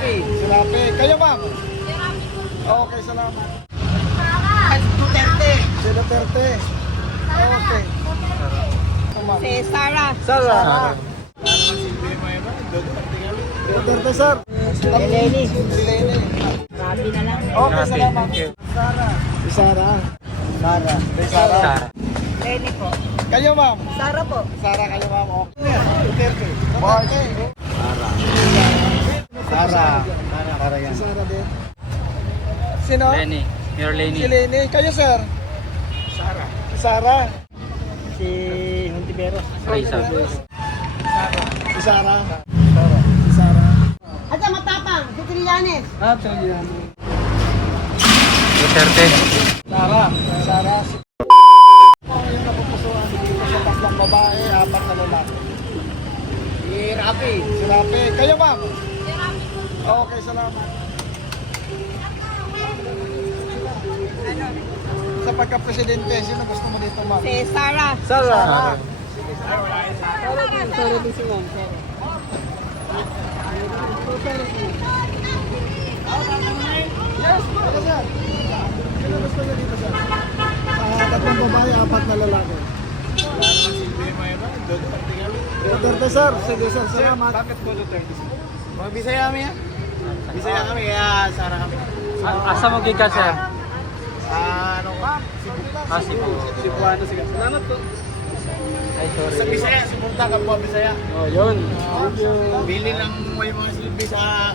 Si Rapi. Kayo, ma'am? Okay, salamat. Duterte. Si Duterte. Okay. Ma'am. Si Sarah. Sarah. Duterte, sir. Lenny. Si Lenny. Grabe na lang. Okay, Rapi, salamat. thank you. Sarah. Si Sarah. Sarah. Si Sarah. Sarah. Lenny po. Kayo, ma'am? Sarah po. Sarah, kayo, ma'am. Okay. Duterte. Duterte. Sarah. Sarah yan. Si Sarah din. Sino? Lenny. Mayor Lenny. Si Lenny. Kayo, sir? Sarah. Si Sarah. Si Montivero. Raisa. Si Sarah. Si Sarah. At sa matapang, si Trillanes. Duterte. Sarah. Sarah. Yung napupusuan dito sa tatlong babae, apat na lalaki. Si Rapi. Si Rapi. Kayo, ma'am? Okay, salamat. Sa pagka-presidente, sino gusto mo dito, ma'am? Si Sarah. Sarah. Sarah din si Ma'am. Yes, ano, sir? Sino gusto niyo dito, sir? Tatlong babae, apat na lalaki. Duterte, sir. Sige, sir. Salamat. Bakit ko Duterte? Mga Bisaya kami ha? Bisaya kami, kaya Sarah kami. Asa mo gikan, sir? Ano ka? Cebu. Cebuano sila. Salamat po. Ay, sorry. Sa Bisaya, si Punta ka po Bisaya. Oh, yun. Bili lang mo yung mga silbi sa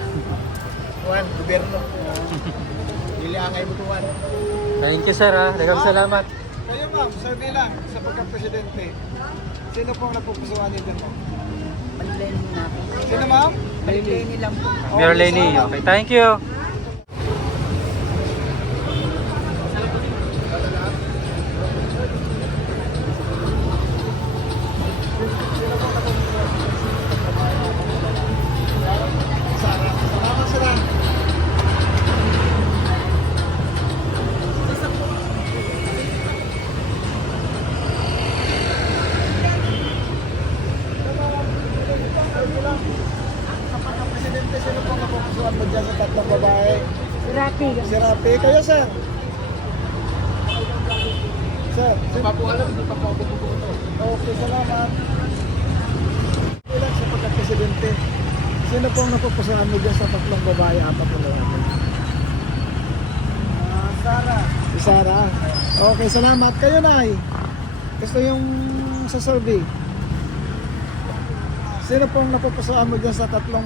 gobyerno. Bili ang ay butuan. Thank you, sir. Dagang salamat. Kayo, ma'am, sabi lang sa pagka-presidente. Sino pong napupusuan dito, ma'am? Lenny na. Sino, ma'am? Lenny lang po. Mayor Lenny. Okay, thank you. Salamat, sir. Sa pagka-presidente, sino pong napupusuan mo dyan sa tatlong babae? Si Rapi. Si Rapi. Kayo, sir? Sir, Di pa po alam, di pa po ako puputo. okay, salamat. Ilan sa pagka-presidente? Sino pong napupusuan mo dyan sa tatlong babae, apat na lalaki? Sarah. Si Sarah. Okay, salamat. Kayo, Nay. Gusto yung sa survey. Sino pong napupusuan mo dyan sa tatlong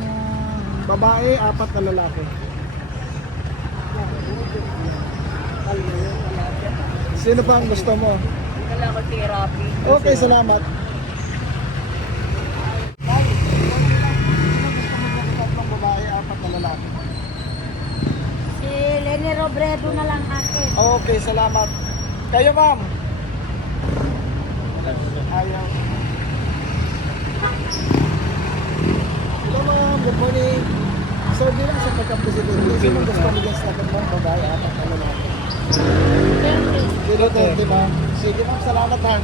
babae, apat na lalaki? Sino pa ang gusto mo? Wala ko si Rapi. Okay, salamat. Tatlong babae, apat na lalaki. Si Lenny Robredo na lang akin. Okay, salamat. Kayo, ma'am? Ayaw. Hello, ma'am. Good morning. So, bilang sa pagka-presidente, sino gusto mo dyan sa tatlong babae, apat na lalaki? Duterte, ma'am. Sige, ma'am. Salamat, ha.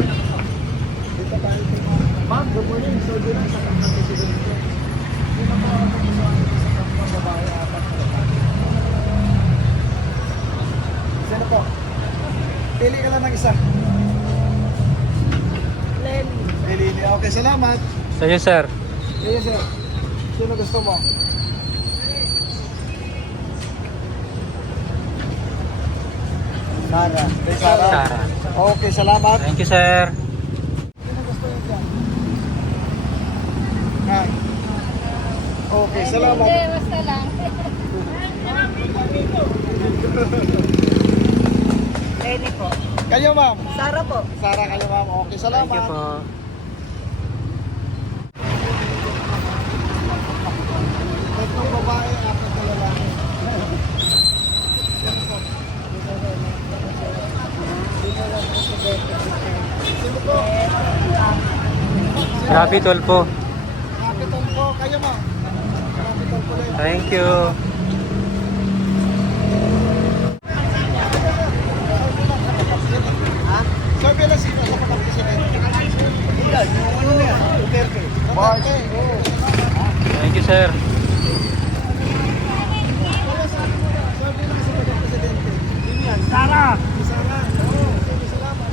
Dito tayo, ma'am. Good morning. So, bilang sa pagka-presidente, sino po ang napupusuan mo sa tatlong babae, apat na lalaki? Sino po? Pili ka lang ng isa. Lenny. Pili. Okay, salamat. Sa'yo, sir. Yes, sir. Sino gusto mo? Sarah. Sarah. Sarah. Okay, salamat. Thank you, sir. Sino gusto niyo dyan? Ha? Okay, salamat. basta lang. Lenny po. Kayo, ma'am. Sarah po. Sarah, kayo, ma'am. Okay, salamat. Thank you po. Tatlong babae, apat na lalaki. Sino po? Rapi Tulfo. Kapitan po. Thank you. Sabi lang sino sa pagka-presidente. Yan, yung ano na yan, Duterte. Duterte. Thank you, sir. Sabi lang sa pagka-presidente. Yun yan. Sara! Si Sara. Oo, sige, salamat.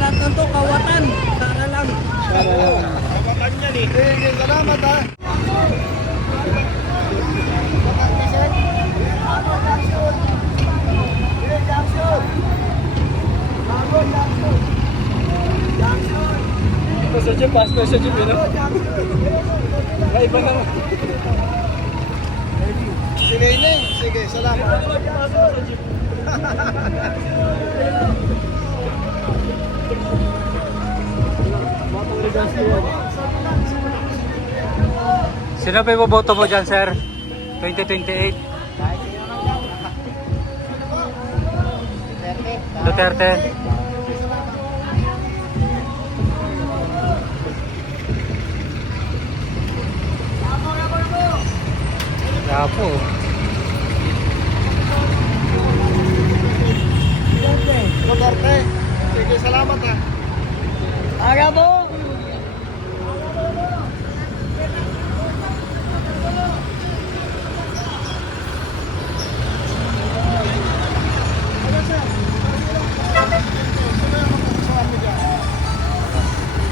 Lahat ng to, kawatan. Sara lang. Sara lang. Kawatan yan eh. Sige, salamat ha. Pastor Jeep, Pastor Jeep, yun. May iba naman. Sige, Ineng. Sige, salamat. Sino pa iboboto mo dyan, sir? 2028? Duterte? Gapo. Duterte. Sige, salamat ha. Aga po!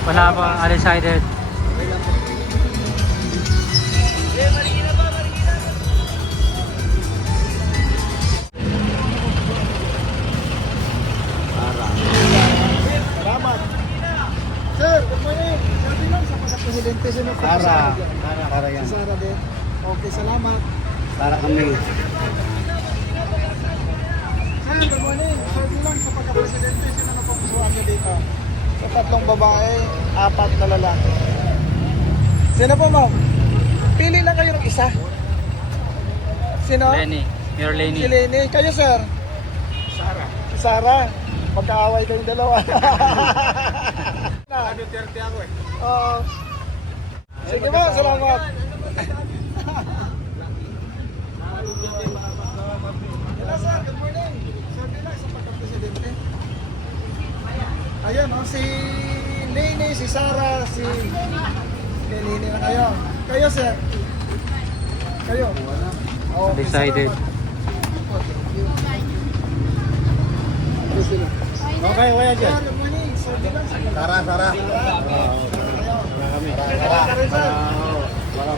Wala pa, undecided. Salamat. Sir, good morning. Sabi lang sa pagka-presidente, sino pa? Sara. Sara yan. Sara din. Okay, salamat. Sara kami. Sir, good morning. Sabi lang sa pagka-presidente, sino na papusuan niyo dito? Sa tatlong babae, 4 na lalaki. Sino po, ma'am? Pili lang kayo ng isa. Sino? Lenny. Mayor Lenny. Si Lenny. Kayo, sir? Sara. Si Sara. Magkaaway kayong dalawa. Duterte ako eh. Oo. Sige po, salamat. Hello sir, good morning. Sabi lang sa pagka-presidente. Ayun, si Lenny, si Sara, si Lenny na kayo. Kayo sir? Kayo? Oo, Decided. Okay, wala Sir, good morning. Sabi lang sa Sara, Sara. Sara rin sir. Para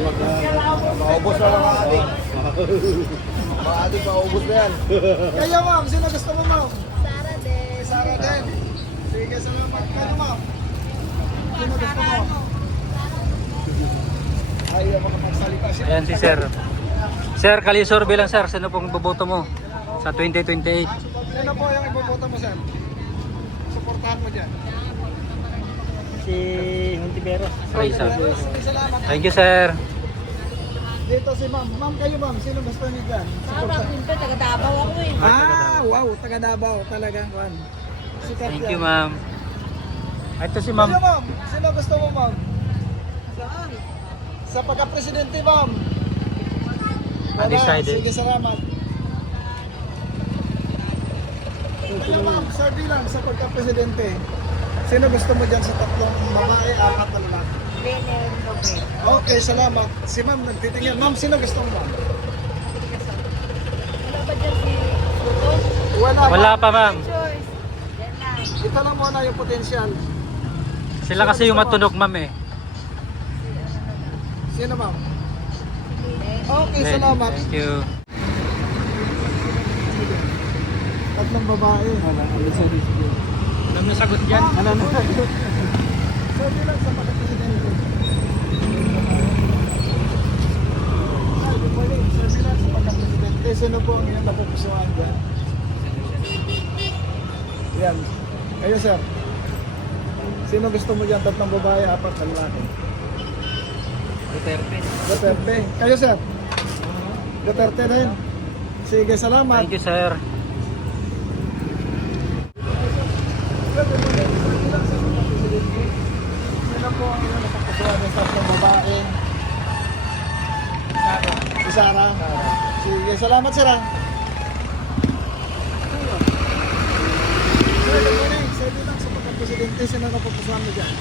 maubos na lang ang ating. Mga ating maubos na yan. Kayo ma'am, sino gusto mo ma'am? Sara din. Sara din. Sige, salamat. Kayo ma'am? Sino gusto mo? Ayaw ko na magsalita siya. Ayan si sir. Sir, kalisorbe lang, sir. Sino pong boboto mo sa 2028? Sino po yung iboboto mo sir? Suportahan mo dyan. Si Montiveros. Raisa. Sige, salamat. Thank you, sir. Dito si ma'am. Ma'am, kayo ma'am. Sino gusto niyo dyan? Sara, pinto, taga-Davao ako eh. Wow. Taga Davao talaga. Juan. Sikat Thank yan. you, ma'am. Ito si Kayo ma'am. ma'am. Sino gusto mo ma'am? Saan? Sa pagka-presidente ma'am. Wala. Undecided. Sige, salamat. Kaya ma'am, sabi lang sa pagka-presidente. Sino gusto mo dyan sa tatlong babae, 4 na lalaki? Lenny Robredo. Okay, salamat. Si ma'am nagtitingin. Ma'am, sino gusto mo ma'am? Wala ba dyan si Tutos? Wala pa, ma'am. Choice. Yan lang. Ito lang muna yung potential. Sila kasi yung matunog, ma'am eh. Sino ma'am? Okay, Lenny. salamat. Thank you. Tatlong babae. Alam na sagot dyan? Ano na? Sabi lang sa pagka-presidente. Good morning. Sabi lang sa pagka-presidente. Sino po ang inyong napupusuan dyan? Yan. Kayo sir. Sino gusto mo dyan? Tatlong babae, 4 na lalaki. Duterte. Duterte. Kayo sir. Duterte rin. Sige, salamat. Thank you, sir. Sino po ang inyong napapusuan ng tatlong babae? Si Sarah. Sige, salamat sir ah. Sir, good morning. Sir, bilang sa pagka-presidente, sino ang napapusuan mo dyan?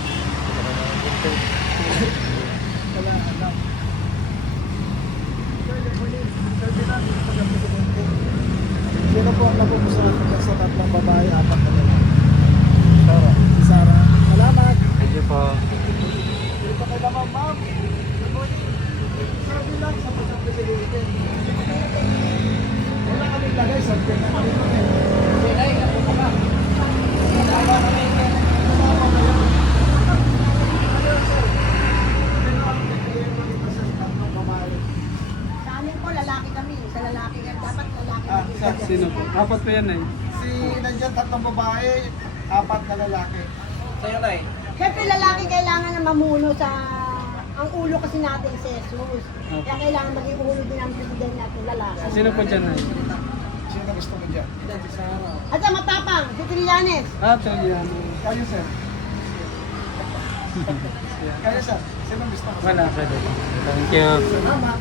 Wala, alam. Sir, good morning. Sir, bilang sa pagka-presidente, sino po ang napapusuan mo dyan sa tatlong babae, apat na lalaki? Sarah. Si Sarah. Salamat. Thank you po. Dito kay Ma'am, ma'am. Good morning. Sir, bilang sa pagka-presidente. Wala kaming lagay sa pena kami mo eh. Sa amin po, lalaki kami. Sa lalaki kami. Dapat lalaki Ah, kami. sino po? Apat pa yan eh. Si nandiyan tatlong babae, apat na lalaki. Siyempre, lalaki kailangan na mamuno sa... Ang ulo kasi natin si Jesus. Kaya kailangan maging ulo din ang president natin, lalaki. Sino po dyan eh? Sino gusto mo dyan? At sa matapang, si Trillanes. Ah, ito yan. Kayo sir. Kayo sir. Sino gusto mo? Wala. Thank you. Salamat.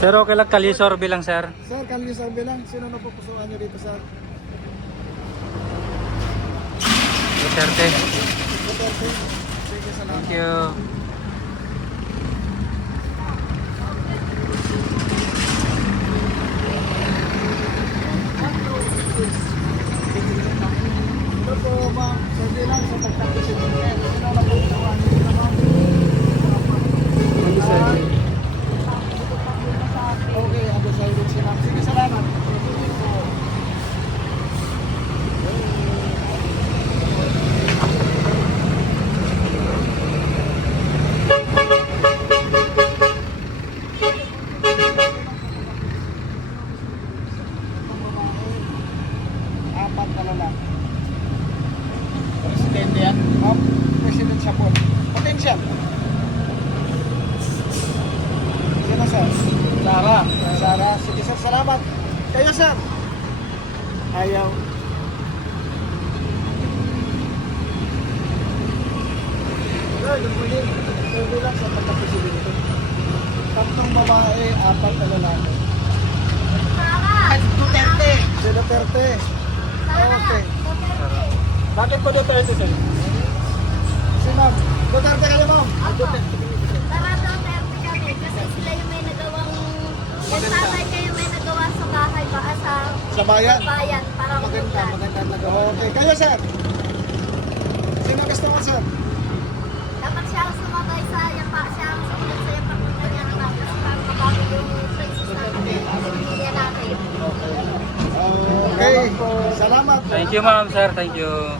Sir, okay lang kalisor bilang sir. Sir, kanyo sir bilang, sino na pupusuan niyo dito sir? Duterte. Duterte. Sige, salamat. Thank you. Ito po ma'am, sir bilang sa pagka-presidente, sino na pupusuan niyo dito ma'am? Okay, ako sa iyo si ma'am. Sige, salamat. Apat na lalaki. Presidente yan. Ma'am, president siya po. Potential. Sino sir? Sarah. Sarah. Sige sir, salamat. Kayo sir. Ayaw. Sir, good morning. Sir, bilang sa pagka-presidente. Tatlong babae, apat na lalaki. Duterte. Si Duterte. Okay. Bakit po Duterte sir? Si ma'am. Duterte ka na ma'am. Sarado ang Duterte kami kasi sila yung may nagawang yung tatay niya yung may nagawa sa bahay ba Sa bayan. bayan para Maganda, magulan. maganda nagawa. Okay, kayo sir. Sino gusto mo sir? Dapat siya ang sumabay sa yapa, siya ang sumunod sa yapa kung kanya naman kasi para mabago yung princess natin, yung pamilya natin. Okay. Salamat. Thank you ma'am sir. Thank you.